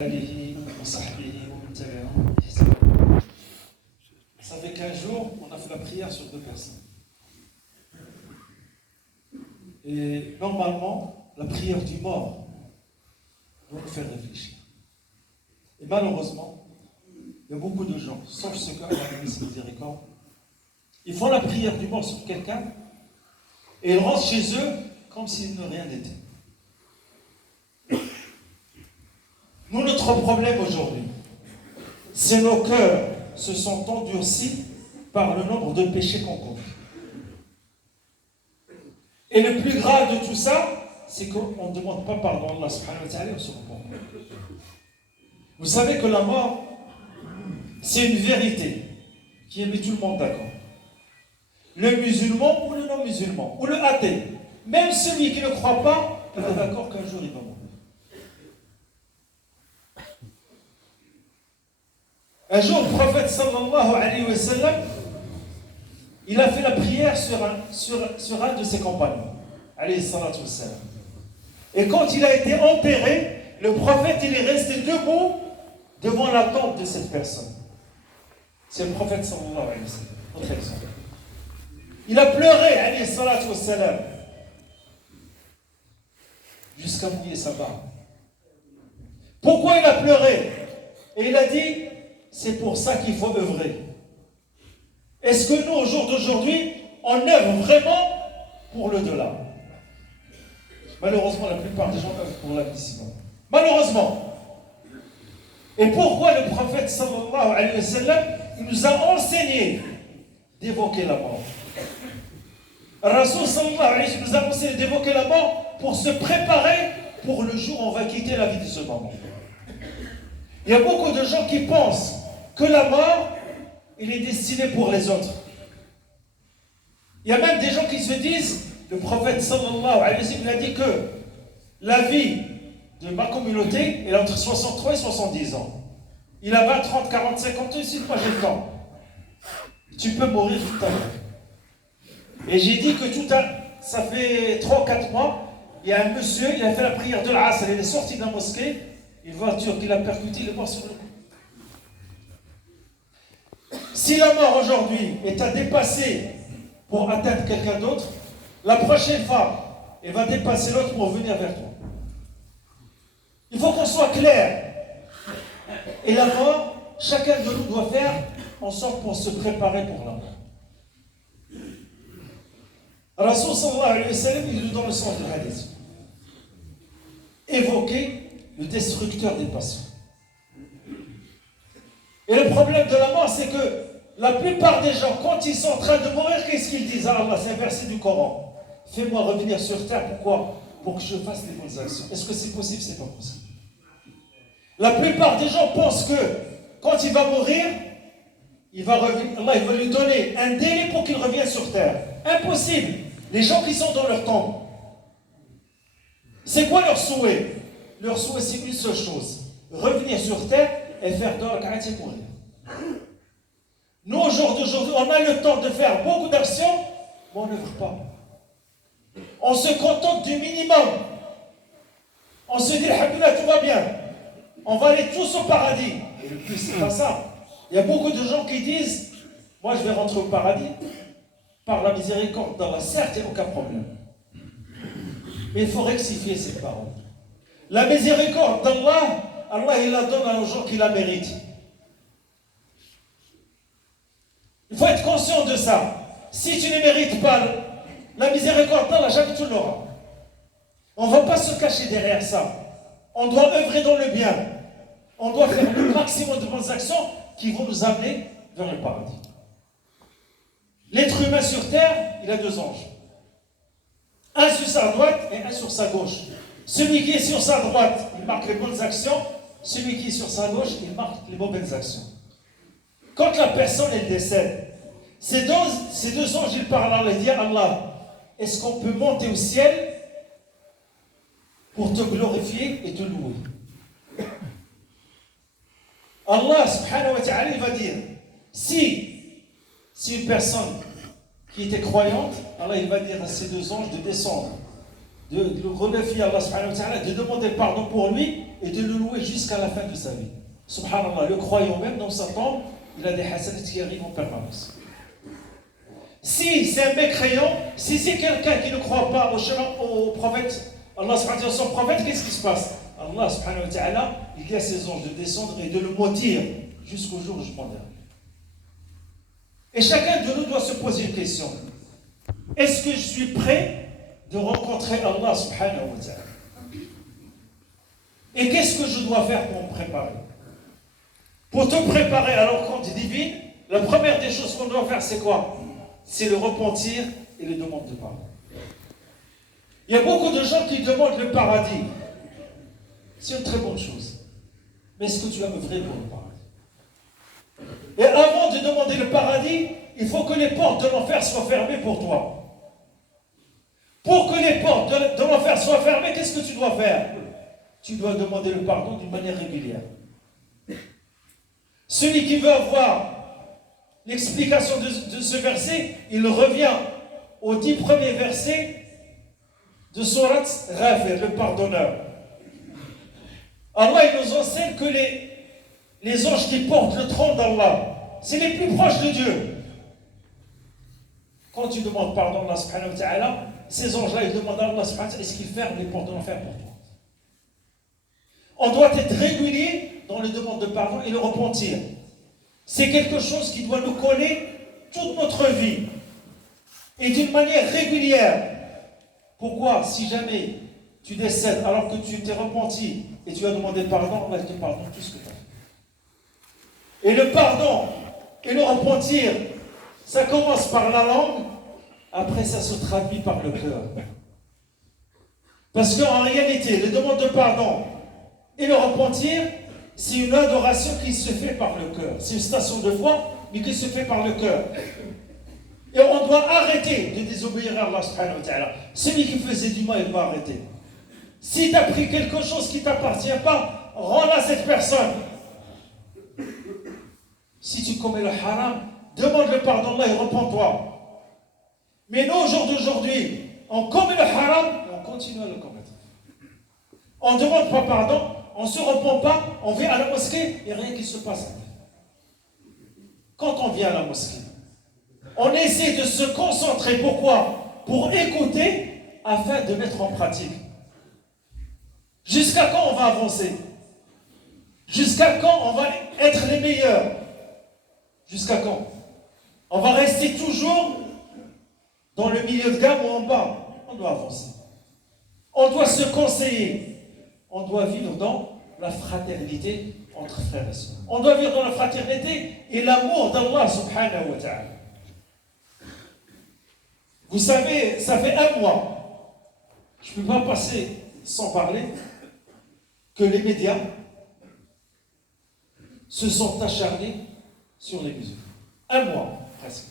Ça fait 15 jours, on a fait la prière sur 2 personnes. Et normalement, la prière du mort doit nous faire réfléchir. Et malheureusement, il y a beaucoup de gens, sauf ceux qui ont donné cette miséricorde, ils font la prière du mort sur quelqu'un et ils rentrent chez eux comme s'il ne rien n'était. Nous, notre problème aujourd'hui, c'est nos cœurs se sont endurcis par le nombre de péchés qu'on commet. Et le plus grave de tout ça, c'est qu'on ne demande pas pardon à Allah subhanahu wa ta'ala, on se repent. Vous savez que la mort, c'est une vérité qui met tout le monde d'accord. Le musulman ou le non-musulman, ou le athée, même celui qui ne croit pas, il est d'accord qu'un jour il va mourir. Un jour, le prophète sallallahu alayhi wa sallam, il a fait la prière sur un de ses compagnons, alayhi salatu wa sallam. Et quand il a été enterré, le prophète il est resté debout devant la tombe de cette personne. C'est le prophète sallallahu alayhi wa sallam, notre exemple. Il a pleuré, alayhi salatu wa sallam, jusqu'à mouiller sa barbe. Pourquoi il a pleuré? Et il a dit, c'est pour ça qu'il faut œuvrer. Est-ce que nous, au jour d'aujourd'hui, on œuvre vraiment pour le delà? Malheureusement, la plupart des gens œuvrent pour la vie ici. Malheureusement. Et pourquoi le prophète sallallahu alayhi wa sallam, il nous a enseigné d'évoquer la mort? Rasoul sallallahu alayhi wa sallam nous a enseigné d'évoquer la mort pour se préparer pour le jour où on va quitter la vie de ce moment. Il y a beaucoup de gens qui pensent que la mort, il est destiné pour les autres. Il y a même des gens qui se disent, le prophète sallallahu alayhi wa sallam a dit que la vie de ma communauté, elle est entre 63 et 70 ans. Il a 20, 30, 40, 50 ans, ici, moi j'ai le temps. Tu peux mourir tout à l'heure. Et j'ai dit que ça fait 3 ou 4 mois, il y a un monsieur, il a fait la prière de l'Asr, il est sorti de la mosquée, une voiture qui l'a percuté, il est mort sur le coup. Si la mort aujourd'hui est à dépasser pour atteindre quelqu'un d'autre, la prochaine fois, elle va dépasser l'autre pour venir vers toi. Il faut qu'on soit clair. Et la mort, chacun de nous doit faire en sorte pour se préparer pour la mort. Rasoul sallallahu alayhi wa sallam, il nous donne le sens de hadith. Évoquer le destructeur des passions. Et le problème de la mort, c'est que la plupart des gens, quand ils sont en train de mourir, qu'est-ce qu'ils disent à Allah? C'est un verset du Coran. Fais-moi revenir sur terre, pourquoi? Pour que je fasse les bonnes actions. Est-ce que c'est possible? C'est pas possible. La plupart des gens pensent que quand il va mourir, Allah il va lui donner un délai pour qu'il revienne sur terre. Impossible. Les gens qui sont dans leur tombe, c'est quoi leur souhait? Leur souhait, c'est une seule chose: revenir sur terre et faire deux rak'at et mourir. Nous, au jour d'aujourd'hui, on a le temps de faire beaucoup d'actions, mais on n'œuvre pas. On se contente du minimum. On se dit, alhamdoulilah, tout va bien. On va aller tous au paradis. Et le plus, c'est pas ça. Il y a beaucoup de gens qui disent, moi, je vais rentrer au paradis par la miséricorde d'Allah. Certes, il n'y a aucun problème. Mais il faut rectifier ces paroles. La miséricorde d'Allah, Allah, il la donne aux gens qui la méritent. Il faut être conscient de ça. Si tu ne mérites pas la miséricorde d'Allah, jamais tu l'auras. On ne va pas se cacher derrière ça. On doit œuvrer dans le bien. On doit faire le maximum de bonnes actions qui vont nous amener vers le paradis. L'être humain sur terre, il a 2 anges. Un sur sa droite et un sur sa gauche. Celui qui est sur sa droite, il marque les bonnes actions. Celui qui est sur sa gauche, il marque les mauvaises actions. Quand la personne elle décède, ces deux anges, ils parlent à Allah, ils disent à Allah, est-ce qu'on peut monter au ciel pour te glorifier et te louer? Allah subhanahu wa ta'ala, il va dire, si une personne qui était croyante, Allah il va dire à ces 2 anges de descendre, de glorifier Allah subhanahu wa ta'ala, de demander pardon pour lui, et de le louer jusqu'à la fin de sa vie. Subhanallah, le croyant même dans sa tombe, il a des hasanats qui arrivent en permanence. Si c'est un mécréant, si c'est quelqu'un qui ne croit pas au prophète, Allah subhanahu wa ta'ala, son prophète, qu'est-ce qui se passe? Allah subhanahu wa ta'ala, il y a ses anges de descendre et de le maudire jusqu'au jour du jugement dernier. Et chacun de nous doit se poser une question. Est-ce que je suis prêt de rencontrer Allah subhanahu wa ta'ala? Et qu'est-ce que je dois faire pour me préparer? Pour te préparer à l'encontre divine, la première des choses qu'on doit faire, c'est quoi? C'est le repentir et les demandes de pardon. Il y a beaucoup de gens qui demandent le paradis. C'est une très bonne chose. Mais est-ce que tu as œuvré pour le paradis? Et avant de demander le paradis, il faut que les portes de l'enfer soient fermées pour toi. Pour que les portes de l'enfer soient fermées, qu'est-ce que tu dois faire? Tu dois demander le pardon d'une manière régulière. Celui qui veut avoir l'explication de ce verset, il revient aux 10 premiers versets de Surat Ghafir, le pardonneur. Allah il nous enseigne que les anges qui portent le trône d'Allah, c'est les plus proches de Dieu. Quand tu demandes pardon à Allah subhanahu wa ta'ala, ces anges-là, ils demandent à Allah subhanahu wa ta'ala, est-ce qu'ils ferment les portes de l'enfer pour toi? On doit être régulier dans les demandes de pardon et le repentir. C'est quelque chose qui doit nous coller toute notre vie et d'une manière régulière. Pourquoi? Si jamais tu décèdes alors que tu t'es repenti et tu as demandé pardon, on va te pardonner tout ce que tu as fait. Et le pardon et le repentir, ça commence par la langue, après ça se traduit par le cœur. Parce qu'en réalité, les demandes de pardon et le repentir, c'est une adoration qui se fait par le cœur. C'est une station de foi, mais qui se fait par le cœur. Et on doit arrêter de désobéir à Allah subhanahu wa ta'ala. Celui qui faisait du mal, il doit arrêter. Si tu as pris quelque chose qui ne t'appartient pas, rends à cette personne. Si tu commets le haram, demande le pardon d'Allah et repens-toi. Mais nous, au jour d'aujourd'hui, on commet le haram et on continue à le commettre. On ne demande pas pardon, on ne se repent pas, on vient à la mosquée et rien qui se passe. Quand on vient à la mosquée, on essaie de se concentrer. Pourquoi? Pour écouter afin de mettre en pratique. Jusqu'à quand on va avancer? Jusqu'à quand on va être les meilleurs? Jusqu'à quand? On va rester toujours dans le milieu de gamme ou en bas? On doit avancer. On doit se conseiller. On doit vivre dans la fraternité entre frères et sœurs. On doit vivre dans la fraternité et l'amour d'Allah subhanahu wa ta'ala. Vous savez, ça fait un mois, je ne peux pas passer sans parler, que les médias se sont acharnés sur les musulmans. Un mois, presque.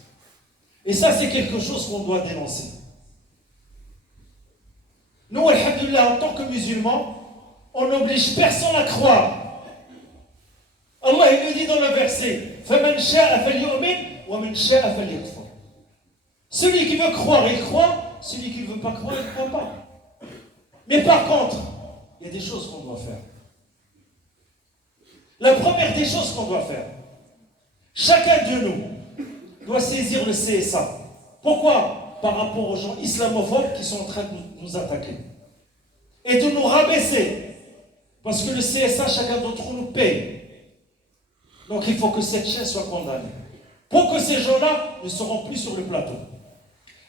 Et ça, c'est quelque chose qu'on doit dénoncer. Nous, alhamdoulilah, en tant que musulmans, on n'oblige personne à croire. Allah, il nous dit dans le verset, فَمَنْ شَاءَ فَلْيُؤْمِنْ وَمَنْ شَاءَ فَلْيَكْفُرْ. Celui qui veut croire, il croit. Celui qui ne veut pas croire, il ne croit pas. Mais par contre, il y a des choses qu'on doit faire. La première des choses qu'on doit faire, chacun de nous doit saisir le CSA. Pourquoi? Par rapport aux gens islamophobes qui sont en train de nous attaquer. Et de nous rabaisser. Parce que le CSA, chacun d'entre nous paye. Donc il faut que cette chaîne soit condamnée. Pour que ces gens-là ne seront plus sur le plateau.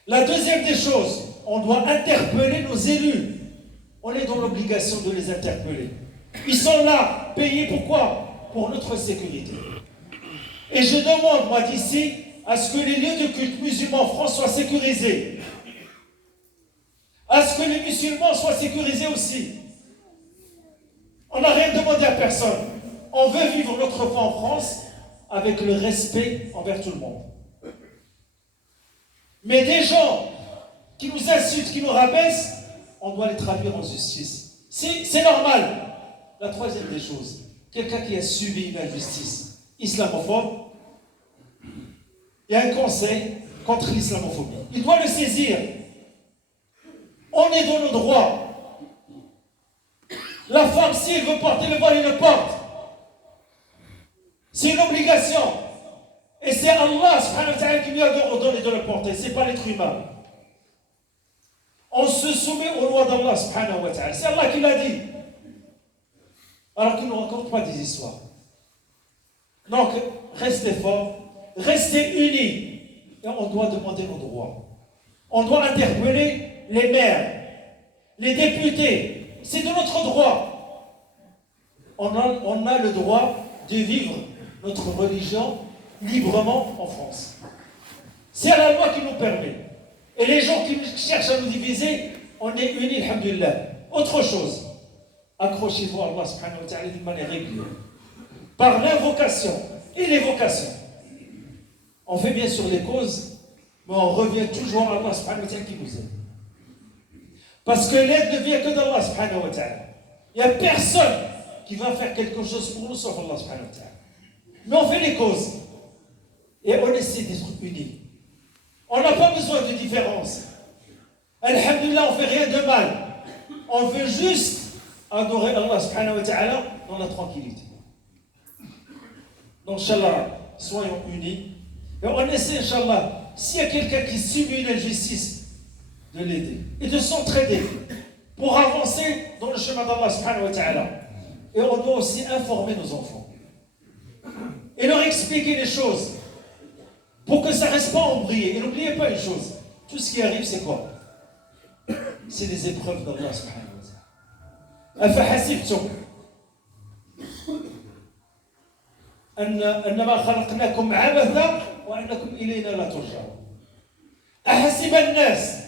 La deuxième des choses, on doit interpeller nos élus. On est dans l'obligation de les interpeller. Ils sont là, payés pourquoi? Pour notre sécurité. Et je demande, moi d'ici, à ce que les lieux de culte musulmans en France soient sécurisés. À ce que les musulmans soient sécurisés aussi. On n'a rien demandé à personne. On veut vivre notre foi en France avec le respect envers tout le monde. Mais des gens qui nous insultent, qui nous rabaissent, on doit les traduire en justice. C'est normal. La troisième des choses, quelqu'un qui a subi une injustice islamophobe, il y a un conseil contre l'islamophobie. Il doit le saisir. On est dans le droit. La femme, si elle veut porter le voile, elle le porte. C'est une obligation. Et c'est Allah subhanahu wa ta'ala qui lui a ordonné de le porter, ce n'est pas l'être humain. On se soumet aux lois d'Allah subhanahu wa ta'ala. C'est Allah qui l'a dit. Alors qu'il ne nous raconte pas des histoires. Donc, restez forts, restez unis. Et on doit demander nos droits. On doit interpeller les maires, les députés. C'est de notre droit. On a le droit de vivre notre religion librement en France. C'est la loi qui nous permet. Et les gens qui cherchent à nous diviser, on est unis, alhamdulillah. Autre chose, accrochez-vous à Allah subhanahu wa ta'ala d'une manière régulière. Par l'invocation et l'évocation. On fait bien sûr les causes, mais on revient toujours à Allah subhanahu wa ta'ala qui nous aide. Parce que l'aide ne vient que d'Allah subhanahu wa ta'ala. Il n'y a personne qui va faire quelque chose pour nous sauf Allah subhanahu wa ta'ala. Mais on fait les causes. Et on essaie d'être unis. On n'a pas besoin de différence. Alhamdulillah, on ne fait rien de mal. On veut juste adorer Allah subhanahu wa ta'ala dans la tranquillité. Donc, Inch'Allah, soyons unis. Et on essaie, Inch'Allah, s'il y a quelqu'un qui subit une injustice, de l'aider et de s'entraider pour avancer dans le chemin d'Allah subhanahu wa ta'ala. Et on doit aussi informer nos enfants et leur expliquer les choses pour que ça ne reste pas embrayé. Et n'oubliez pas une chose, tout ce qui arrive, c'est quoi? C'est des épreuves d'Allah subhanahu wa ta'ala. أفحسبتم أنما خلقناكم عبثا وأنكم إلينا لا ترجعون أحسب الناس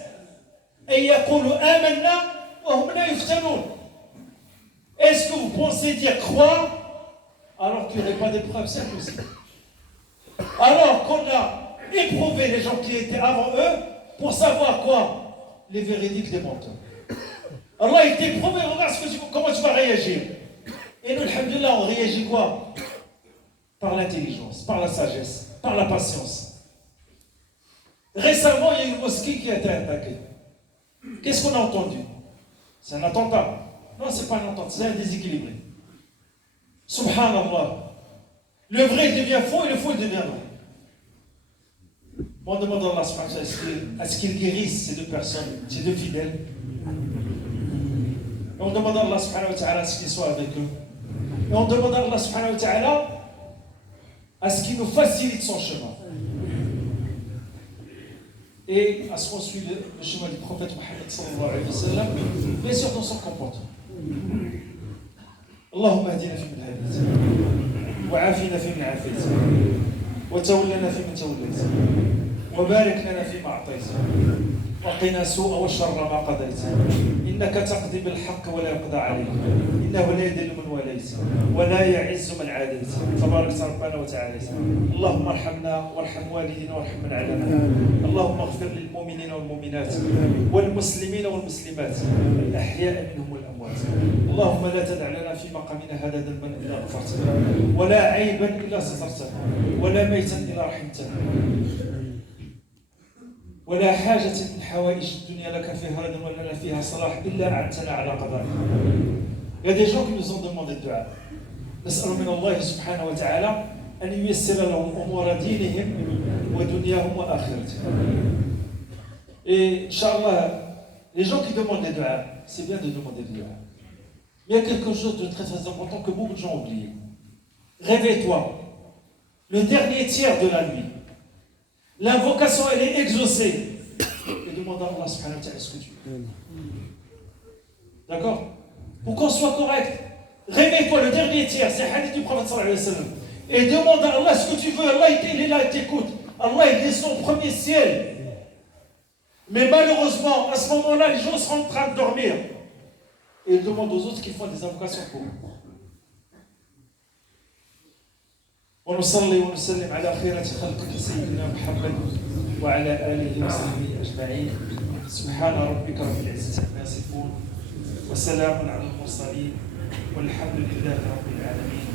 أن يقولوا آمنا وهم لا يفتنون. Est-ce que vous pensez dire croire alors qu'il n'y aurait pas d'épreuve? C'est impossible. Alors qu'on a éprouvé les gens qui étaient avant eux pour savoir quoi? Les véridiques des menteurs. Allah il t'éprouve et regarde comment tu vas réagir. Et nous, alhamdulillah, on réagit quoi? Par l'intelligence, par la sagesse, par la patience. Récemment, il y a une mosquée qui a été attaquée. Qu'est-ce qu'on a entendu? C'est un attentat. Non, ce n'est pas un attentat, c'est un déséquilibré. Subhanallah. Le vrai devient faux et le faux devient vrai. On demande à Allah subhanahu wa ta'ala à ce qu'il guérisse ces deux personnes, ces deux fidèles. Et on demande à Allah subhanahu wa ta'ala à ce qu'il soit avec eux. Et on demande à Allah subhanahu wa ta'ala à ce qu'il nous facilite son chemin. Et à ce qu'on suit le chemin du prophète Mohammed sallallahu alayhi wa sallam, bien sûr dans son comportement. اللهم اهدنا فيمن هديت وعافنا فيمن عافيت وتولنا فيمن توليت وبارك لنا فيما اعطيت وقنا سوء وشر ما قضيت انك تقضي بالحق ولا يقضى عليك انه لا يذل من وليت ولا يعز من عاديت تبارك ربنا وتعالى. اللهم ارحمنا وارحم والدينا وارحم من علمنا. اللهم اغفر للمؤمنين والمؤمنات والمسلمين والمسلمات الاحياء منهم والاموات. اللهم لا تدع لنا في مقامنا هذا ذنبا الا غفرته ولا عيبا الا سترته ولا ميتا الا رحمته ولا حاجة من حوائج الدنيا لك فيها رضا ولنا فيها صلاح إلا أعنتنا على قضائها. Il y a des gens qui nous ont demandé de dua. نسأل من الله سبحانه وتعالى أن ييسر لهم أمور دينهم ودنياهم وآخرتهم. Et Inch'Allah, les gens qui demandent des duas, c'est bien de demander des duas. Mais il y a quelque chose de très très important que beaucoup de gens oublient. Réveille-toi. Le dernier tiers de la nuit. L'invocation, elle est exaucée. Et demande à Allah subhanahu wa ta'ala ce que tu veux. D'accord? Pour qu'on soit correct, réveille-toi le dernier tiers, c'est le hadith du prophète sallallahu alayhi wa sallam. Et demande à Allah ce que tu veux. Allah, il est là, il t'écoute. Allah, il descend au premier ciel. Mais malheureusement, à ce moment-là, les gens sont en train de dormir. Et ils demandent aux autres qui font des invocations pour eux. ونصلي ونسلم على خيرة خلقك سيدنا محمد وعلى آله وصحبه أجمعين. سبحان ربك رب العزة عما يصفون وسلام على المرسلين والحمد لله رب العالمين.